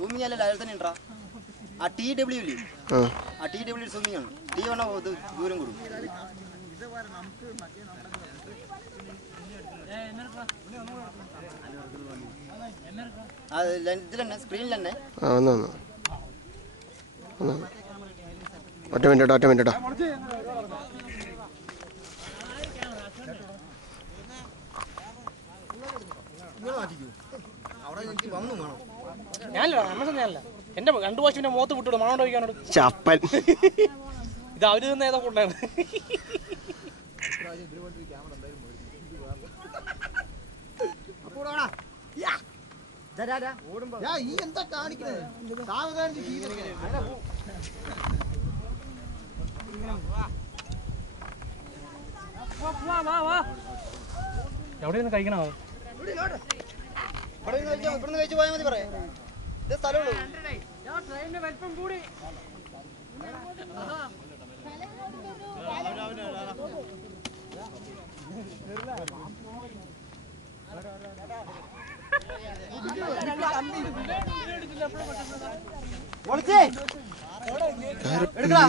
zooming അല്ലല്ലോ അതിൽ തന്നെ ഉണ്ടാ ആ TW ഇല്ലേ ആ TW സൂമിങ് ആണ് ടി വേണോ ദൂരം കൂടും ഇതിൽ തന്നെ സ്ക്രീനിൽ തന്നെ ഒറ്റ മിനിറ്റ് ഞാനല്ല എന്റെ 2 പ്രാവശ്യം മുഖത്ത് വിട്ടു മണം കഴിക്കാനോട് ചപ്പൻ ഇത് അവര് തന്നെ ഏതാ കൊണ്ടാണ് എവിടെയൊന്ന് കഴിക്കണോ ഇവിടുന്ന് കഴിച്ചു പോയാൽ മതി പറയാം ഇത് സ്ഥലമുള്ളൂ എടുക്കടാ